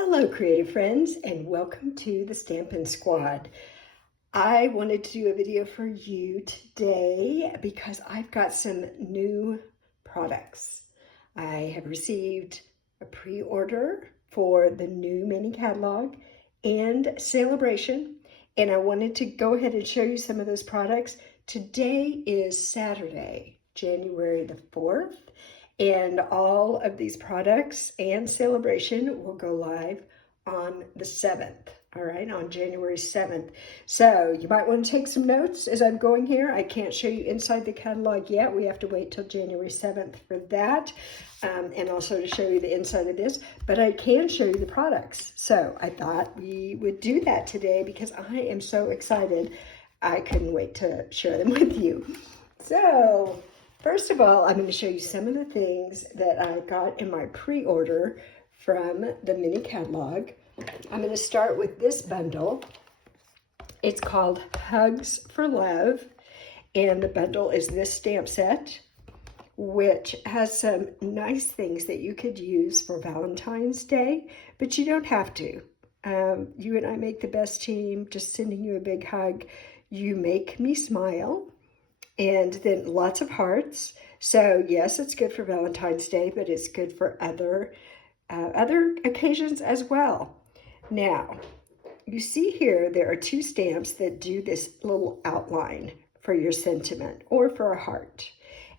Hello, creative friends, and welcome to the Stampin' Squad. I wanted to do a video for you today because I've got some new products. I have received a pre-order for the new mini catalog and SALE-a-bration, and I wanted to go ahead and show you some of those products. Today is Saturday, January the 4th. And all of these products and SALE-a-bration will go live on the 7th, all right, on January 7th. So you might want to take some notes as I'm going here. I can't show you inside the catalog yet. We have to wait till January 7th for that, and also to show you the inside of this, but I can show you the products. So I thought we would do that today because I am so excited. I couldn't wait to share them with you. So, first of all, I'm going to show you some of the things that I got in my pre-order from the mini catalog. I'm going to start with this bundle. It's called Hugs for Love, and the bundle is this stamp set, which has some nice things that you could use for Valentine's Day, but you don't have to. You and I make the best team, just sending you a big hug. You make me smile. And then lots of hearts. So yes, it's good for Valentine's Day, but it's good for other occasions as well. Now, you see here, there are two stamps that do this little outline for your sentiment or for a heart.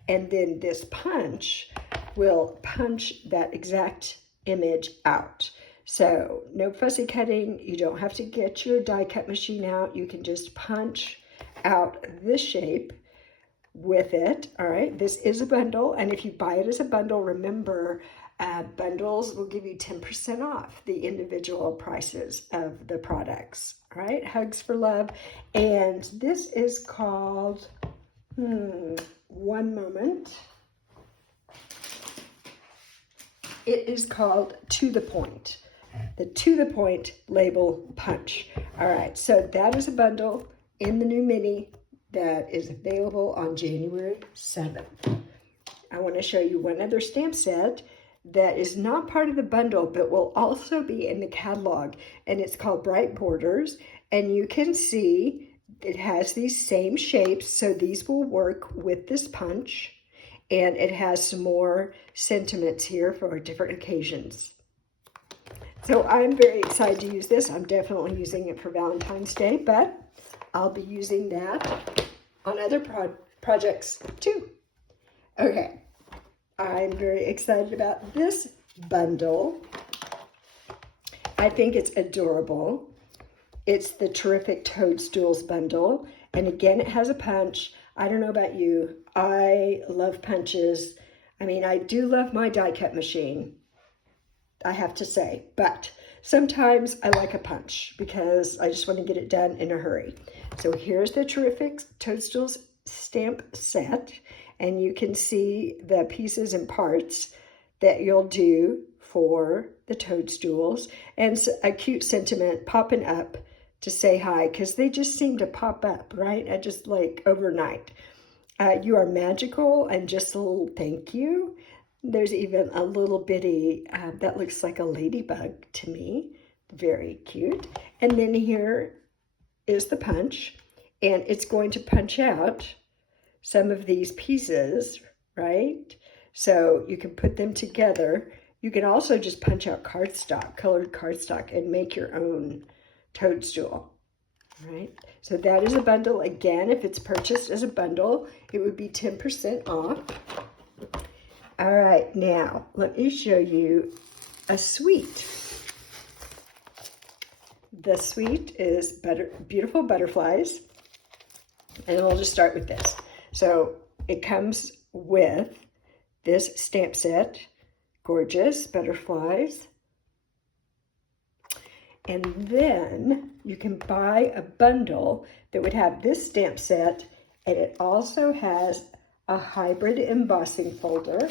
And then this punch will punch that exact image out. So no fussy cutting. You don't have to get your die cut machine out. You can just punch out this shape with it. All right, this is a bundle, and if you buy it as a bundle, remember bundles will give you 10% off the individual prices of the products. All right, Hugs for Love, and this is called one moment, it is called To the Point, the To the Point label punch. All right, so that is a bundle in the new mini that is available on January 7th. I want to show you one other stamp set that is not part of the bundle, but will also be in the catalog, and it's called Bright Borders, and you can see it has these same shapes, so these will work with this punch, and it has some more sentiments here for different occasions. So I'm very excited to use this. I'm definitely using it for Valentine's Day, but I'll be using that on other projects too. Okay, I'm very excited about this bundle. I think it's adorable. It's the Terrific Toadstools bundle. And again, it has a punch. I don't know about you. I love punches. I mean, I do love my die cut machine, I have to say, but sometimes I like a punch because I just want to get it done in a hurry. So here's the Terrific Toadstools stamp set, and you can see the pieces and parts that you'll do for the toadstools, and a cute sentiment popping up to say hi, because they just seem to pop up, right? I just like overnight. You are magical, and just a little thank you. There's even a little bitty, that looks like a ladybug to me. Very cute. And then here is the punch, and it's going to punch out some of these pieces, right? So you can put them together. You can also just punch out cardstock, colored cardstock, and make your own toadstool, right? So that is a bundle. Again, if it's purchased as a bundle, it would be 10% off. All right, now let me show you a suite. The suite is Beautiful Butterflies, and we'll just start with this. So it comes with this stamp set, gorgeous butterflies, and then you can buy a bundle that would have this stamp set, and it also has a hybrid embossing folder.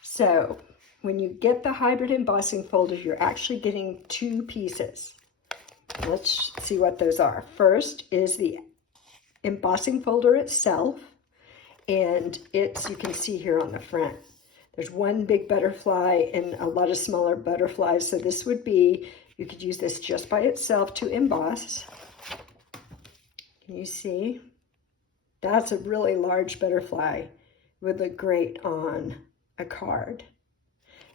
So when you get the hybrid embossing folder, you're actually getting two pieces. Let's see what those are. First is the embossing folder itself, and you can see here on the front, There's one big butterfly and a lot of smaller butterflies. So this would be, you could use this just by itself to emboss. Can you see? That's a really large butterfly. It would look great on a card.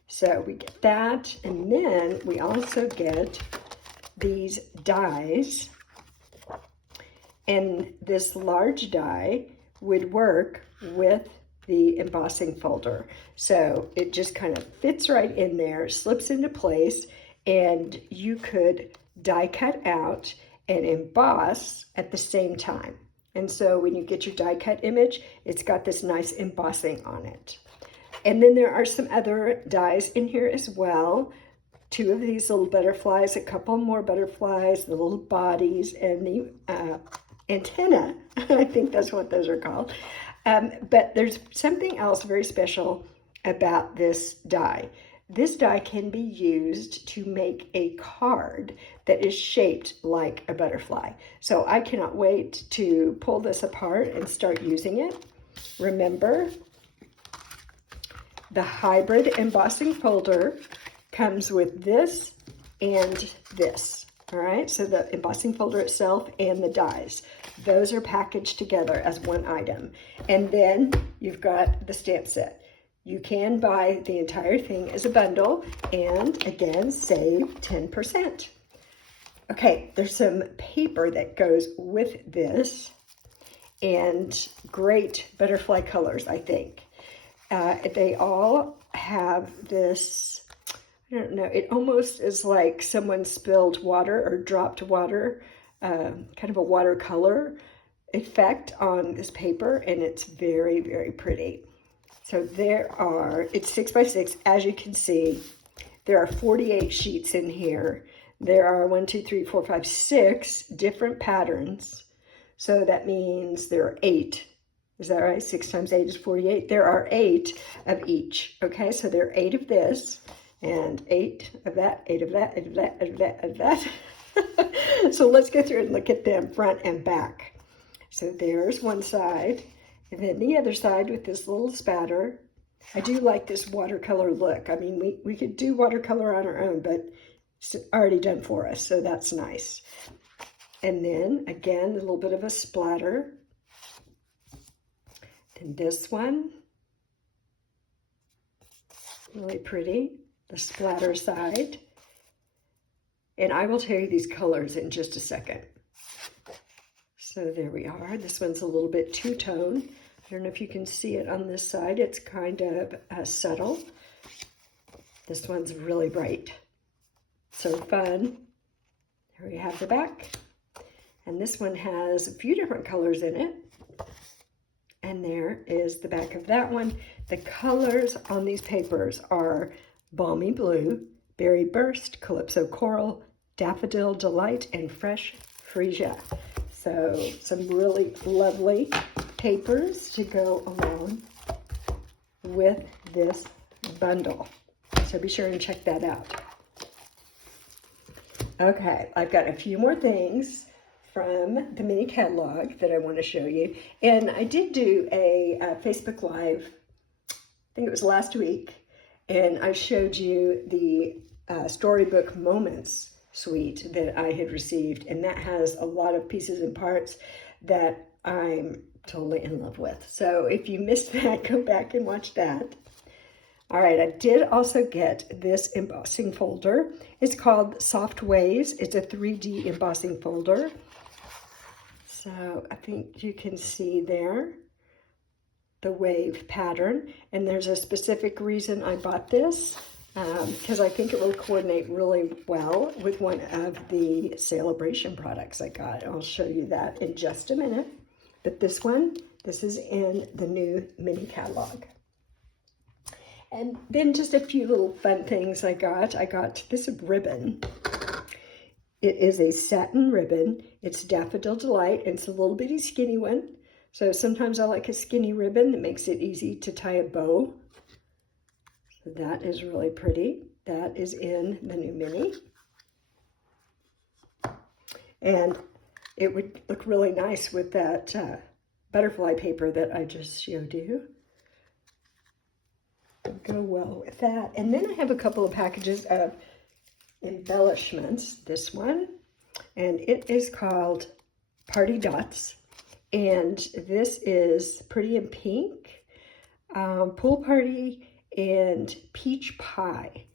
So we get that, and then we also get these dies. And this large die would work with the embossing folder. So it just kind of fits right in there, slips into place, and you could die cut out and emboss at the same time. And so when you get your die cut image, it's got this nice embossing on it. And then there are some other dies in here as well. 2 of these little butterflies, a couple more butterflies, the little bodies, and the antenna. I think that's what those are called. But there's something else very special about this die. This die can be used to make a card that is shaped like a butterfly. So I cannot wait to pull this apart and start using it. Remember, the hybrid embossing folder comes with this and this. All right, so the embossing folder itself and the dies, those are packaged together as one item. And then you've got the stamp set. You can buy the entire thing as a bundle and again, save 10%. Okay, there's some paper that goes with this and great butterfly colors, I think. They all have this, I don't know, it almost is like someone spilled water or dropped water, kind of a watercolor effect on this paper, and it's very, very pretty. So it's 6 by 6, as you can see. There are 48 sheets in here. There are 6 different patterns. So that means there are 8. Is that right? 6 times 8 is 48. There are 8 of each. Okay, so there are 8 of this. And 8 of that, 8 of that, 8 of that, 8 of that, 8 of that. So let's go through and look at them front and back. So there's one side, and then the other side with this little spatter. I do like this watercolor look. I mean, we could do watercolor on our own, but it's already done for us, so that's nice. And then, again, a little bit of a splatter. Then this one, really pretty. The splatter side. And I will tell you these colors in just a second. So there we are. This one's a little bit two-tone. I don't know if you can see it on this side. It's kind of subtle. This one's really bright. So fun. Here we have the back. And this one has a few different colors in it. And there is the back of that one. The colors on these papers are Balmy Blue, Berry Burst, Calypso Coral, Daffodil Delight, and Fresh Freesia. So some really lovely papers to go along with this bundle. So be sure and check that out. Okay, I've got a few more things from the mini catalog that I want to show you. And I did do a Facebook Live, I think it was last week, and I showed you the Storybook Moments suite that I had received, and that has a lot of pieces and parts that I'm totally in love with. So if you missed that, go back and watch that. All right, I did also get this embossing folder. It's called Soft Waves. It's a 3D embossing folder. So I think you can see there the wave pattern, and there's a specific reason I bought this, because I think it will coordinate really well with one of the SALE-a-bration products I got. I'll show you that in just a minute. But this one, this is in the new mini catalog. And then just a few little fun things I got. I got this ribbon. It is a satin ribbon. It's Daffodil Delight. It's a little bitty skinny one. So sometimes I like a skinny ribbon that makes it easy to tie a bow. So that is really pretty. That is in the new mini. And it would look really nice with that butterfly paper that I just showed you. go well with that. And then I have a couple of packages of embellishments. This one, and it is called Party Dots. And this is Pretty in Pink, Pool Party, and Peach Pie.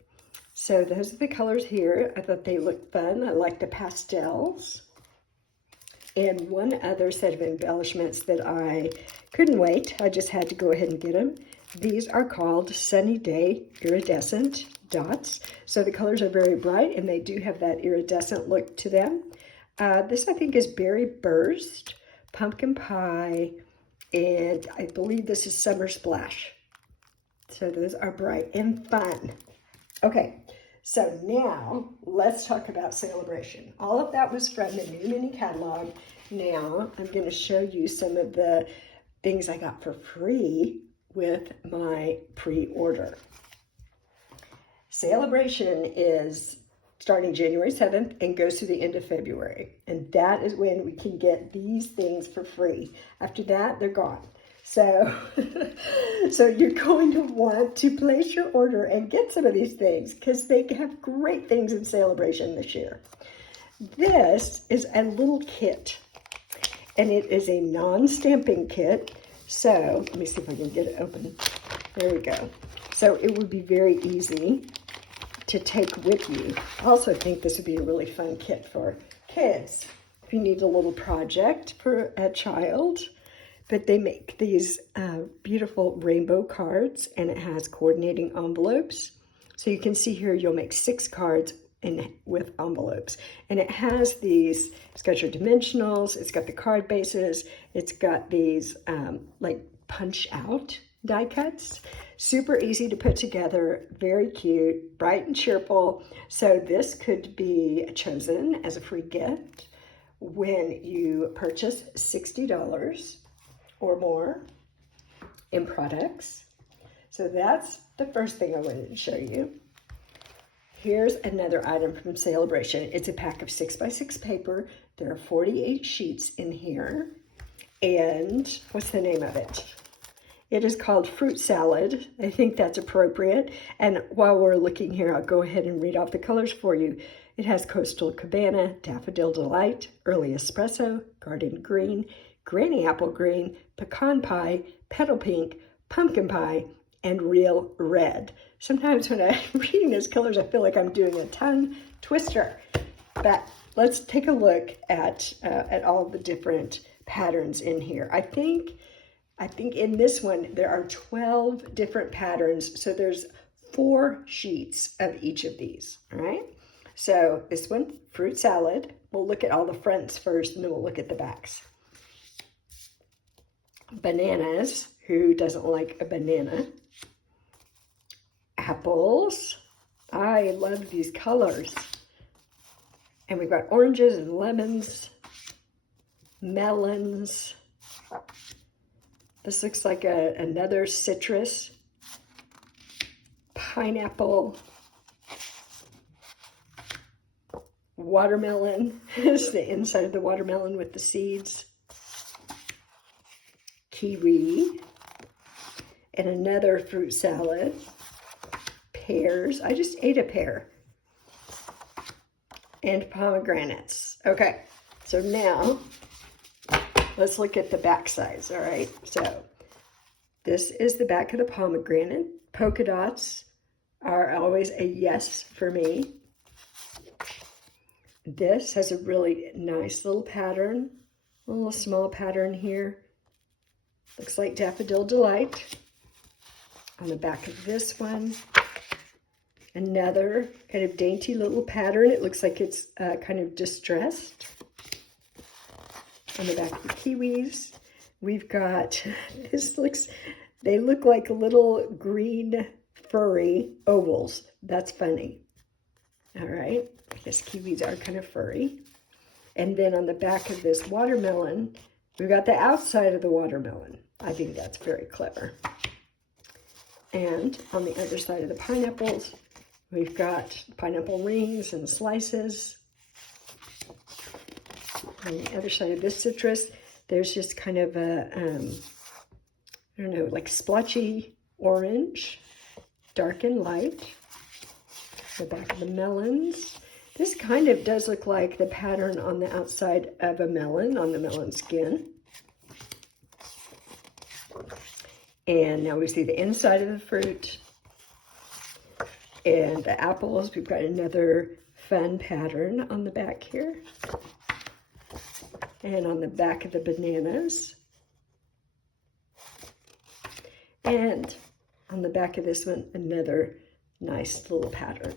So those are the colors here. I thought they looked fun. I like the pastels. And one other set of embellishments that I couldn't wait. I just had to go ahead and get them. These are called Sunny Day Iridescent Dots. So the colors are very bright and they do have that iridescent look to them. This I think is Berry Burst, Pumpkin Pie, and I believe this is Summer Splash. So those are bright and fun. Okay, so now let's talk about SALE-a-bration. All of that was from the new mini catalog. Now I'm going to show you some of the things I got for free with my pre-order. SALE-a-bration is starting January 7th and goes to the end of February. And that is when we can get these things for free. After that, they're gone. So, so you're going to want to place your order and get some of these things because they have great things in SALE-a-bration this year. This is a little kit, and it is a non-stamping kit. So let me see if I can get it open. There we go. So it would be very easy to take with you. I also think this would be a really fun kit for kids if you need a little project for a child. But they make these beautiful rainbow cards, and it has coordinating envelopes. So you can see here you'll make 6 cards with envelopes. And it has these, it's got your dimensionals, it's got the card bases, it's got these like punch out die cuts. Super easy to put together, very cute, bright and cheerful. So this could be chosen as a free gift when you purchase $60 or more in products. So that's the first thing I wanted to show you. Here's another item from SALE-a-bration. It's a pack of 6x6 paper. There are 48 sheets in here. And what's the name of it? It is called Fruit Salad. I think that's appropriate. And while we're looking here, I'll go ahead and read off the colors for you. It has Coastal Cabana, Daffodil Delight, Early Espresso, Garden Green, Granny Apple Green, Pecan Pie, Petal Pink, Pumpkin Pie, and Real Red. Sometimes when I'm reading those colors, I feel like I'm doing a tongue twister. But let's take a look at all the different patterns in here. I think in this one, there are 12 different patterns. So there's 4 sheets of each of these, all right? So this one, Fruit Salad. We'll look at all the fronts first, and then we'll look at the backs. Bananas. Who doesn't like a banana? Apples. I love these colors. And we've got oranges and lemons, melons. This looks like another citrus. Pineapple. Watermelon. This is the inside of the watermelon with the seeds. Kiwi, and another fruit salad, pears. I just ate a pear, and pomegranates. Okay, so now let's look at the back sides, all right? So this is the back of the pomegranate. Polka dots are always a yes for me. This has a really nice little pattern, a little small pattern here. Looks like Daffodil Delight. On the back of this one, another kind of dainty little pattern. It looks like it's kind of distressed. On the back of the kiwis, we've got, they look like little green furry ovals. That's funny. All right, I guess kiwis are kind of furry. And then on the back of this watermelon, we've got the outside of the watermelon. I think that's very clever. And on the other side of the pineapples, we've got pineapple rings and slices. On the other side of this citrus, there's just kind of a, I don't know, like splotchy orange. dark and light. The back of the melons. This kind of does look like the pattern on the outside of a melon, on the melon skin. And now we see the inside of the fruit. And the apples, we've got another fun pattern on the back here. And on the back of the bananas. And on the back of this one, another nice little pattern.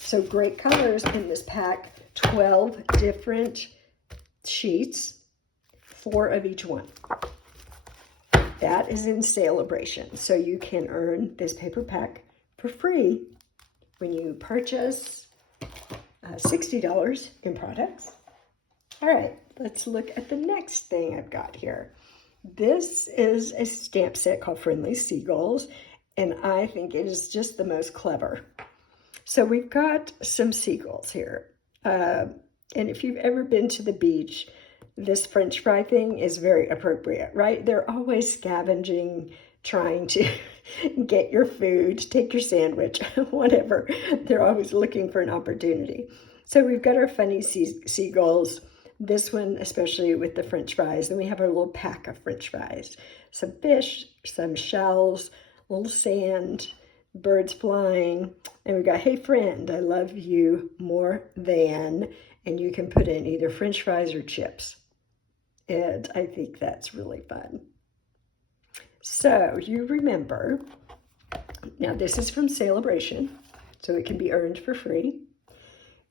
So great colors in this pack, 12 different sheets, 4 of each one. That is in SALE-a-bration. So you can earn this paper pack for free when you purchase $60 in products. All right, let's look at the next thing I've got here. This is a stamp set called Friendly Seagulls, and I think it is just the most clever. So we've got some seagulls here. And if you've ever been to the beach, this French fry thing is very appropriate, right? They're always scavenging, trying to get your food, take your sandwich, whatever. They're always looking for an opportunity. So we've got our funny seagulls. This one, especially with the French fries. Then we have our little pack of French fries. Some fish, some shells, a little sand, birds flying. And we've got, hey friend, I love you more than. And you can put in either French fries or chips. And I think that's really fun. So you remember, now this is from SALE-a-bration, so it can be earned for free.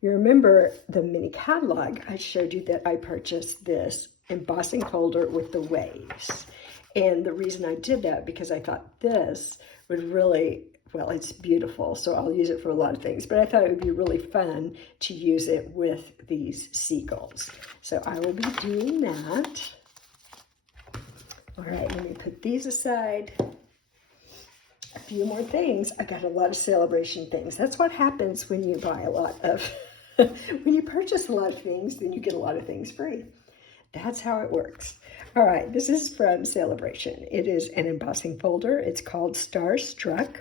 You remember the mini catalog, I showed you that I purchased this embossing folder with the waves. And the reason I did that, because I thought this would really, well, it's beautiful, so I'll use it for a lot of things, but I thought it would be really fun to use it with these seagulls. So I will be doing that. All right, let me put these aside. A few more things. I got a lot of SALE-a-bration things. That's what happens when you buy a lot of, when you purchase a lot of things, then you get a lot of things free. That's how it works. All right, this is from SALE-a-bration. It is an embossing folder. It's called Starstruck.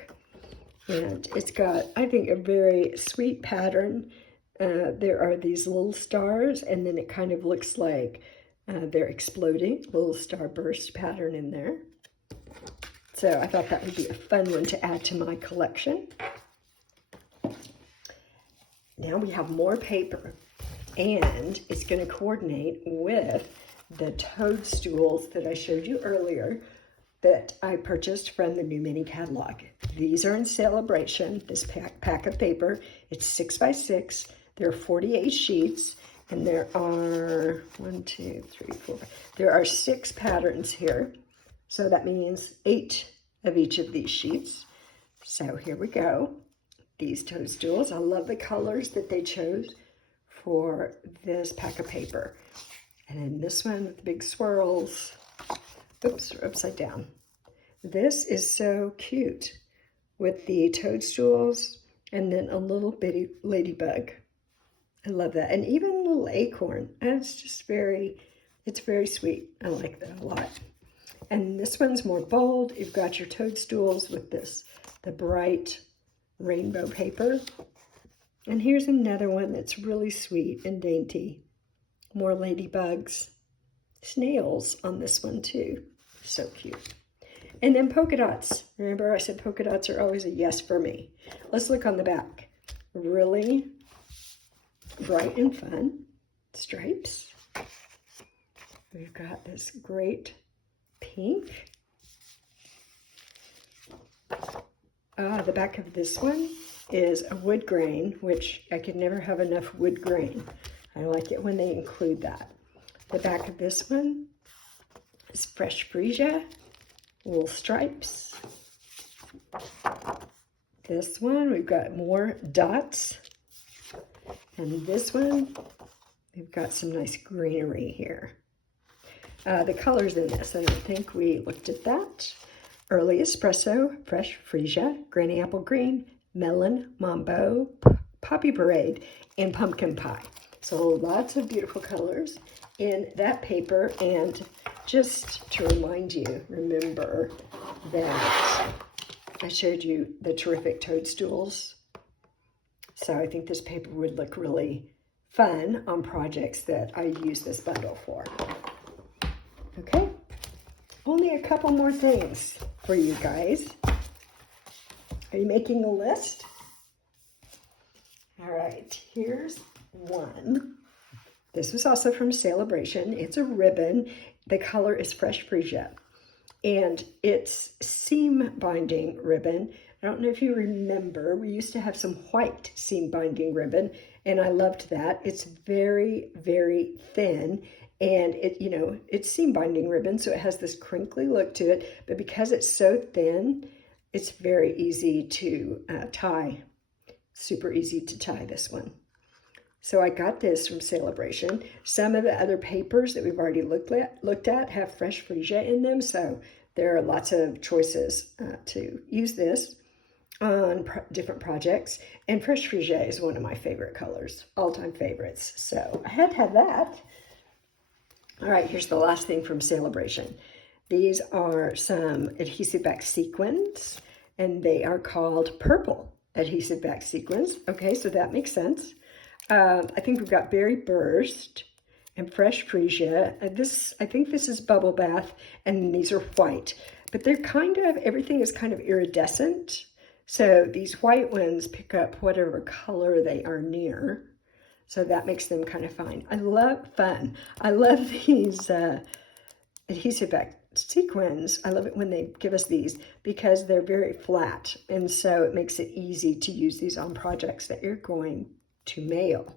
And it's got, I think, a very sweet pattern. There are these little stars, and then it kind of looks like they're exploding. Little starburst pattern in there. So I thought that would be a fun one to add to my collection. Now we have more paper, and it's going to coordinate with the toadstools that I showed you earlier that I purchased from the new mini catalog. These are in SALE-a-bration, this pack of paper. It's 6 by 6. There are 48 sheets, and there are 1, 2, 3, 4. There are 6 patterns here. So that means 8 of each of these sheets. So here we go. These toadstools. I love the colors that they chose for this pack of paper. And then this one with the big swirls. Oops, upside down. This is so cute with the toadstools and then a little bitty ladybug. I love that. And even a little acorn. And it's just it's very sweet. I like that a lot. And this one's more bold. You've got your toadstools with the bright rainbow paper. And here's another one that's really sweet and dainty. More ladybugs. Snails on this one too. So cute. And then polka dots. Remember I said polka dots are always a yes for me. Let's look on the back. Really bright and fun stripes. We've got this great pink. The back of this one is a wood grain, which I could never have enough wood grain. I like it when they include that. The back of this one is fresh freesia, little stripes. This one, we've got more dots. And this one, we've got some nice greenery here. The colors in this, I don't think we looked at that. Early espresso, fresh freesia, granny apple green, melon, mambo, poppy parade, and pumpkin pie. So lots of beautiful colors in that paper. And just to remind you, remember that I showed you the terrific toadstools. So I think this paper would look really fun on projects that I use this bundle for. Okay, only a couple more things for you guys. Are you making a list? All right, here's one. This was also from SALE-a-bration. It's a ribbon. The color is Fresh Freesia. And it's seam binding ribbon. I don't know if you remember, we used to have some white seam binding ribbon, and I loved that. It's very, very thin, and it's seam binding ribbon, so it has this crinkly look to it, but because it's so thin, it's very easy to tie. Super easy to tie this one. So I got this from SALE-a-bration. Some of the other papers that we've already looked at have Fresh Freesia in them, so there are lots of choices to use this on different projects. And Fresh Freesia is one of my favorite colors, all-time favorites. So I had to have that. All right, here's the last thing from SALE-a-bration. These are some adhesive back sequins, and they are called purple adhesive back sequins. Okay, so that makes sense. I think we've got Berry Burst and Fresh Freesia. I think this is Bubble Bath, and these are white. But they're everything is kind of iridescent. So these white ones pick up whatever color they are near. So that makes them kind of fun. I love these adhesive back sequins. I love it when they give us these because they're very flat. And so it makes it easy to use these on projects that you're going to mail.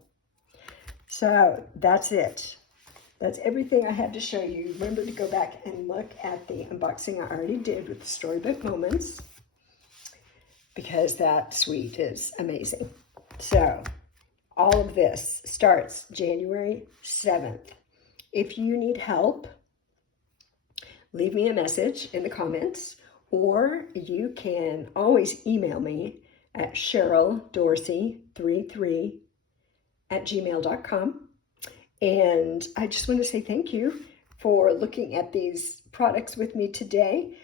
So that's it. That's everything I had to show you. Remember to go back and look at the unboxing I already did with the Storybook Moments, because that suite is amazing. So all of this starts January 7th. If you need help, leave me a message in the comments, or you can always email me at CherylDorsey33@gmail.com. And I just want to say thank you for looking at these products with me today.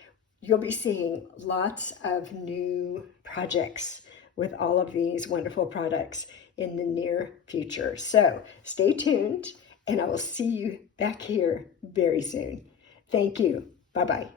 You'll be seeing lots of new projects with all of these wonderful products in the near future. So stay tuned, and I will see you back here very soon. Thank you. Bye-bye.